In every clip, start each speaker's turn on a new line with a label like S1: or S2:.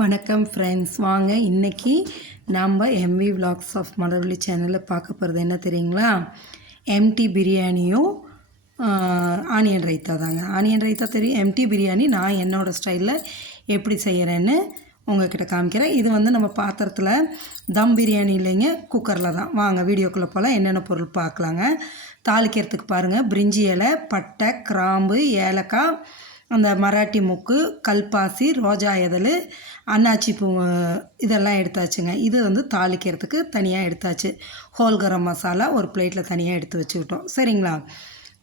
S1: வணக்கம் ஃப்ரெண்ட்ஸ் வாங்க இன்றைக்கி நம்ம எம்வி vlogs ஆஃப் மலர்வழி சேனலில் பார்க்க போகிறது என்ன தெரியுங்களா? எம்டி பிரியாணியும் ஆனியன் ரைத்தா தாங்க. ஆனியன் ரைத்தா தெரியும். எம்டி பிரியாணி நான் என்னோடய ஸ்டைலில் எப்படி செய்கிறேன்னு உங்கள்கிட்ட காமிக்கிறேன். இது வந்து நம்ம பாத்திரத்தில் தம் பிரியாணி இல்லைங்க குக்கரில் தான். வாங்க வீடியோக்குள்ளே போல் என்னென்ன பொருள் பார்க்கலாங்க? தாளிக்கிறதுக்கு பாருங்கள் பிரிஞ்சி இலை பட்டை கிராம்பு ஏலக்காய் அந்த மராட்டி மூக்கு கல்பாசி ரோஜா இதழ் அன்னாச்சி பூ இதெல்லாம் எடுத்தாச்சுங்க. இது வந்து தாளிக்கிறதுக்கு தனியாக எடுத்தாச்சு. ஹோல் கரம் மசாலா ஒரு பிளேட்டில் தனியாக எடுத்து வச்சுக்கிட்டோம். சரிங்களா?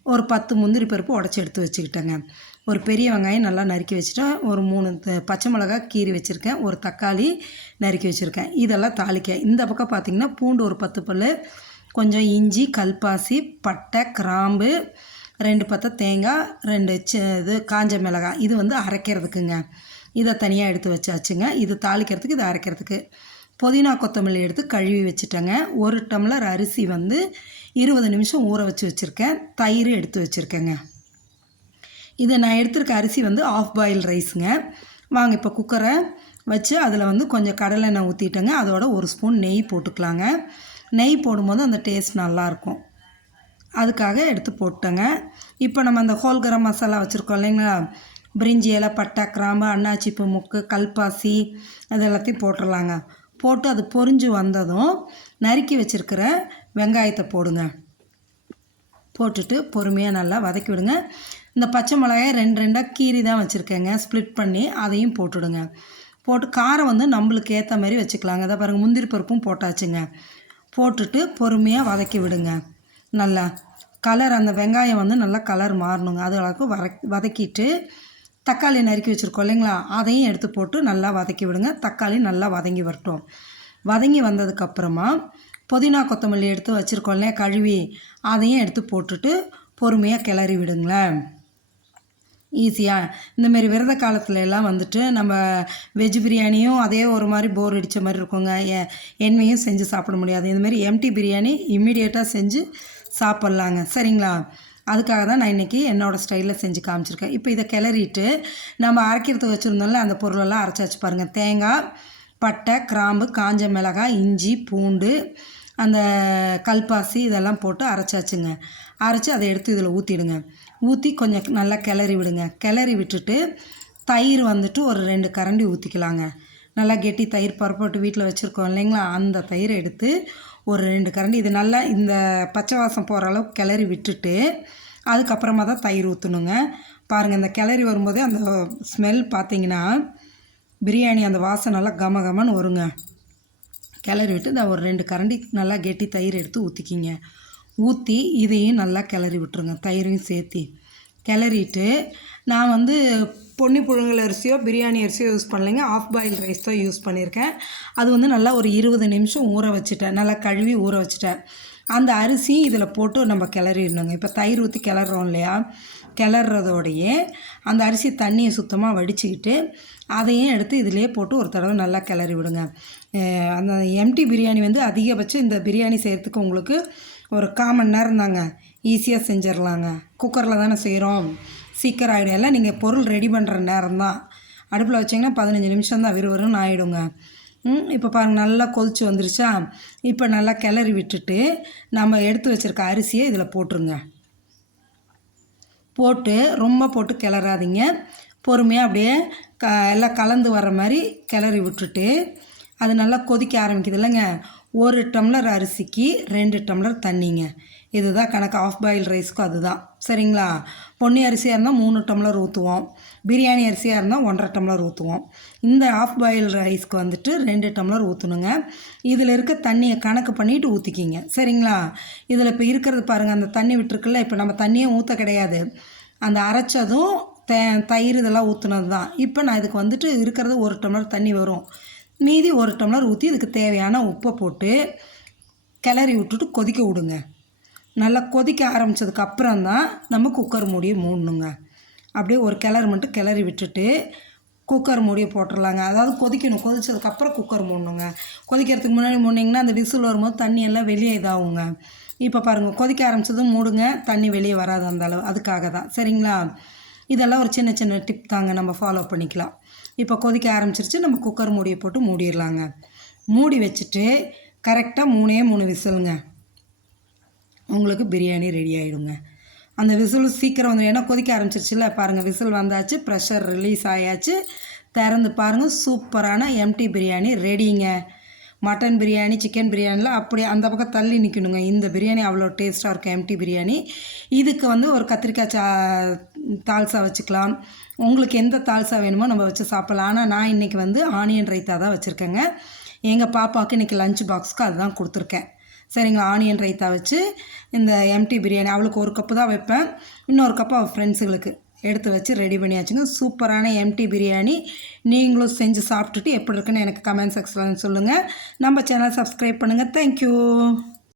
S1: ஒரு பத்து முந்திரி பருப்பு உடச்சி எடுத்து வச்சுக்கிட்டேங்க. ஒரு பெரிய வெங்காயம் நல்லா நறுக்கி வச்சுட்டேன் ஒரு மூணு த- பச்சை மிளகா கீறி வச்சுருக்கேன். ஒரு தக்காளி நறுக்கி வச்சுருக்கேன். இதெல்லாம் தாளிக்க. இந்த பக்கம் பார்த்திங்கன்னா பூண்டு ஒரு பத்து பல் கொஞ்சம் இஞ்சி கல்பாசி பட்டை கிராம்பு ரெண்டு பத்தை தேங்காய் ரெண்டு சி இது காஞ்ச மிளகாய் இது வந்து அரைக்கிறதுக்குங்க. இதை தனியாக எடுத்து வச்சாச்சுங்க. இது தாளிக்கிறதுக்கு இது அரைக்கிறதுக்கு. புதினா கொத்தமல்லி எடுத்து கழுவி வச்சுட்டேங்க. ஒரு டம்ளர் அரிசி வந்து இருபது நிமிஷம் ஊற வச்சு வச்சுருக்கேன். தயிர் எடுத்து வச்சுருக்கேங்க. இது நான் எடுத்திருக்க அரிசி வந்து ஆஃப் பாயில் ரைஸுங்க வாங்க இப்போ குக்கரை வச்சு அதில் வந்து கொஞ்சம் கடலை எண்ணெய் ஊற்றிட்டேங்க அதோட ஒரு ஸ்பூன் நெய் போட்டுக்கலாங்க. நெய் போடும்போது அந்த டேஸ்ட் நல்லாயிருக்கும் அதுக்காக எடுத்து போட்டேங்க. இப்போ நம்ம அந்த ஹோல் கரம் மசாலா வச்சுருக்கோம் இல்லைங்களா? பிரிஞ்சி இலை பட்டை கிராம்பு அன்னாச்சிப்பூ முக்கு கல்பாசி அது எல்லாத்தையும் போட்டுடலாங்க போட்டு அது பொரிஞ்சு வந்ததும் நறுக்கி வச்சுருக்கிற வெங்காயத்தை போடுங்க. போட்டுட்டு பொறுமையாக நல்லா வதக்கி விடுங்க. இந்த பச்சை மிளகாயை ரெண்டு ரெண்டாக கீரி தான் வச்சுருக்கேங்க. ஸ்ப்ளிட் பண்ணி அதையும் போட்டுடுங்க. போட்டு காரம் வந்து நம்மளுக்கு ஏற்ற மாதிரி வச்சுக்கலாங்க. அதை பாருங்கள் முந்திரி பருப்பும் போட்டாச்சுங்க. போட்டுட்டு பொறுமையாக வதக்கி விடுங்க. நல்லா கலர் அந்த வெங்காயம் வந்து நல்லா கலர் மாறணுங்க. அது அளவுக்கு வர வதக்கிட்டு தக்காளி நறுக்கி வச்சுருக்கோம் இல்லைங்களா? அதையும் எடுத்து போட்டு நல்லா வதக்கி விடுங்க. தக்காளி நல்லா வதங்கி வரட்டும். வதங்கி வந்ததுக்கப்புறமா புதினா கொத்தமல்லி எடுத்து வச்சுருக்கோம் இல்லையா கழுவி அதையும் எடுத்து போட்டுட்டு பொறுமையாக கிளறி விடுங்களேன். ஈஸியாக இந்தமாரி விரத காலத்துல எல்லாம் வந்துட்டு நம்ம வெஜ் பிரியாணியும் அதே ஒரு மாதிரி போர் அடித்த மாதிரி இருக்குங்க. எ- எண்ணெயும் செஞ்சு சாப்பிட முடியாது. இந்தமாரி எம்டி பிரியாணி இம்மிடியேட்டாக செஞ்சு சாப்பிட்லாங்க. சரிங்களா? அதுக்காக தான் நான் இன்றைக்கி என்னோடய ஸ்டைலில் செஞ்சு காமிச்சிருக்கேன். இப்போ இதை கிளறிட்டு நம்ம அரைக்கிறதுக்கு வச்சுருந்தோம்ல அந்த பொருளெல்லாம் அரைச்சி வச்சு பாருங்கள் தேங்காய் பட்டை கிராம்பு காஞ்ச மிளகாய் இஞ்சி பூண்டு அந்த கல்பாசி இதெல்லாம் போட்டு அரைச்சாச்சுங்க. அரைச்சி அதை எடுத்து இதில் ஊற்றிடுங்க ஊற்றி கொஞ்சம் நல்லா கிளறி விடுங்க. கிளறி விட்டுட்டு தயிர் வந்துட்டு ஒரு ரெண்டு கரண்டி ஊற்றிக்கலாங்க நல்லா கெட்டி தயிர் பரப்போட்டு வீட்டில் வச்சுருக்கோம் இல்லைங்களா? அந்த தயிரை எடுத்து ஒரு ரெண்டு கரண்டி இது நல்லா இந்த பச்சை வாசம் போகிற அளவுக்கு கிளறி விட்டுட்டு அதுக்கப்புறமா தான் தயிர் ஊற்றணுங்க பாருங்கள் இந்த கிளறி வரும்போதே அந்த ஸ்மெல் பார்த்தீங்கன்னா பிரியாணி அந்த வாசம் நல்லா கம கமன்னு வருங்க. கிளறி விட்டு இந்த ஒரு ரெண்டு கரண்டி நல்லா கெட்டி தயிர் எடுத்து ஊற்றிக்கிங்க ஊற்றி இதையும் நல்லா கிளறி விட்டுருங்க தயிரையும் சேர்த்தி. கிளறிட்டு நான் வந்து பொன்னி புழுங்கல் அரிசியோ பிரியாணி அரிசியோ யூஸ் பண்ணலைங்க. ஆஃப் பாயில் ரைஸ் தான் யூஸ் பண்ணியிருக்கேன். அது வந்து நல்லா ஒரு இருபது நிமிஷம் ஊற வச்சுட்டேன். நல்லா கழுவி ஊற வச்சுட்டேன். அந்த அரிசியும் இதில் போட்டு நம்ம கிளறிடணுங்க. இப்போ தயிர் ஊற்றி கிளறோம் இல்லையா? கிளறதோடையே அந்த அரிசி தண்ணியை சுத்தமாக வடிச்சுக்கிட்டு அதையும் எடுத்து இதிலே போட்டு ஒரு தடவை நல்லா கிளறி விடுங்க. அந்த எம்டி பிரியாணி வந்து அதிகபட்சம் இந்த பிரியாணி செய்கிறதுக்கு உங்களுக்கு ஒரு காமன் நேரம் தாங்க. ஈஸியாக செஞ்சிடலாங்க குக்கரில் தானே செய்கிறோம் சீக்கிரம் ஆகிடும் எல்லாம் நீங்கள் பொருள் ரெடி பண்ணுற நேரம் தான். அடுப்பில் வச்சிங்கன்னா பதினஞ்சு நிமிஷம் தான் விறுவிறுன்னு ஆகிடுங்க ம் இப்போ பாருங்கள் நல்லா கொதிச்சு வந்துருச்சா? இப்போ நல்லா கிளறி விட்டுட்டு நம்ம எடுத்து வச்சுருக்க அரிசியை இதில் போட்டுருங்க. போட்டு ரொம்ப போட்டு கிளறாதீங்க. பொறுமையாக அப்படியே க எல்லாம் கலந்து வர மாதிரி கிளறி விட்டுட்டு அது நல்லா கொதிக்க ஆரம்பிக்குது இல்லைங்க. ஒரு டம்ளர் அரிசிக்கு ரெண்டு டம்ளர் தண்ணிங்க. இதுதான் கணக்கு. ஆஃப் பாயில் ரைஸ்க்கும் அதுதான். சரிங்களா? பொன்னி அரிசியாக இருந்தால் மூணு டம்ளர் ஊற்றுவோம் பிரியாணி அரிசியாக இருந்தால் ஒன்றரை டம்ளர் ஊற்றுவோம் இந்த ஆஃப் பாயில் ரைஸ்க்கு வந்துட்டு ரெண்டு டம்ளர் ஊற்றணுங்க இதில் இருக்க தண்ணியை கணக்கு பண்ணிவிட்டு ஊற்றிக்கிங்க சரிங்களா? இதில் இப்போ இருக்கிறது பாருங்கள் அந்த தண்ணி விட்டுருக்குல்ல இப்போ நம்ம தண்ணியே ஊற்ற கிடையாது. அந்த அரைச்சதும் தே தயிர் இதெல்லாம் ஊற்றுனது தான் இப்போ நான் இதுக்கு வந்துட்டு இருக்கிறது ஒரு டம்ளர் தண்ணி வரும். மீதி ஒரு டம்ளர் ஊற்றி இதுக்கு தேவையான உப்பை போட்டு கிளறி விட்டுட்டு கொதிக்க விடுங்க. நல்லா கொதிக்க ஆரம்பித்ததுக்கு அப்புறம் தான் நம்ம குக்கர் மூடியை மூடணுங்க. அப்படியே ஒரு கிளறு மட்டும் கிளறி விட்டுட்டு குக்கர் மூடியை போட்டுடலாங்க அதாவது கொதிக்கணும். கொதிச்சதுக்கப்புறம் குக்கர் மூடணுங்க. கொதிக்கிறதுக்கு முன்னாடி மூடினீங்கன்னா அந்த விசில் வரும்போது தண்ணி எல்லாம் வெளியே இதாகுங்க. இப்போ பாருங்கள் கொதிக்க ஆரம்பிச்சதும் மூடுங்க. தண்ணி வெளியே வராது அந்த அளவு. அதுக்காக தான். சரிங்களா? இதெல்லாம் ஒரு சின்ன சின்ன டிப் தாங்க. நம்ம ஃபாலோ பண்ணிக்கலாம். இப்போ கொதிக்க ஆரம்பிச்சிருச்சு. நம்ம குக்கர் மூடியை போட்டு மூடிடலாங்க. மூடி வச்சுட்டு கரெக்டாக மூணே மூணு விசிலுங்க. உங்களுக்கு பிரியாணி ரெடி ஆகிடுங்க அந்த விசில் சீக்கிரம் வந்துடும் ஏன்னா கொதிக்க ஆரம்பிச்சிருச்சுல பாருங்கள் விசில் வந்தாச்சு ப்ரெஷர் ரிலீஸ் ஆயாச்சு. திறந்து பாருங்கள் சூப்பரான எம்டி பிரியாணி ரெடிங்க மட்டன் பிரியாணி சிக்கன் பிரியாணிலாம் அப்படி அந்த பக்கம் தள்ளி நிற்கணுங்க இந்த பிரியாணி அவ்வளோ டேஸ்ட்டாக இருக்கும் எம்டி பிரியாணி. இதுக்கு வந்து ஒரு கத்திரிக்காய் சா தால்சா வச்சுக்கலாம். உங்களுக்கு எந்த தால்சா வேணுமோ நம்ம வச்சு சாப்பிட்லாம். ஆனால் நான் இன்றைக்கி வந்து ஆனியன் ரைத்தா தான் வச்சுருக்கேங்க. எங்கள் பாப்பாவுக்கு இன்றைக்கி லஞ்ச் பாக்ஸுக்கு அதுதான் கொடுத்துருக்கேன். சரிங்களா? ஆனியன் ரைத்தா வச்சு இந்த எம்டி பிரியாணி அவளுக்கு ஒரு கப்பு தான் வைப்பேன். இன்னொரு கப்பு அவள் ஃப்ரெண்ட்ஸுங்களுக்கு எடுத்து வச்சு ரெடி பண்ணியாச்சுங்க. சூப்பரான எம்டி பிரியாணி. நீங்களும் செஞ்சு சாப்பிட்டுட்டு எப்படி இருக்குன்னு எனக்கு கமெண்ட் செக்ஷனில் சொல்லுங்கள் நம்ம சேனல் சப்ஸ்கிரைப் பண்ணுங்கள் தேங்க்யூ